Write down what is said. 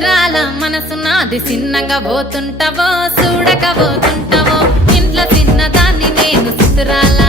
సితురాల మనసు నాది చిన్నగా పోతుంటావో చూడక పోతుంటావో ఇంట్లో చిన్నదాన్ని నేను సితురాల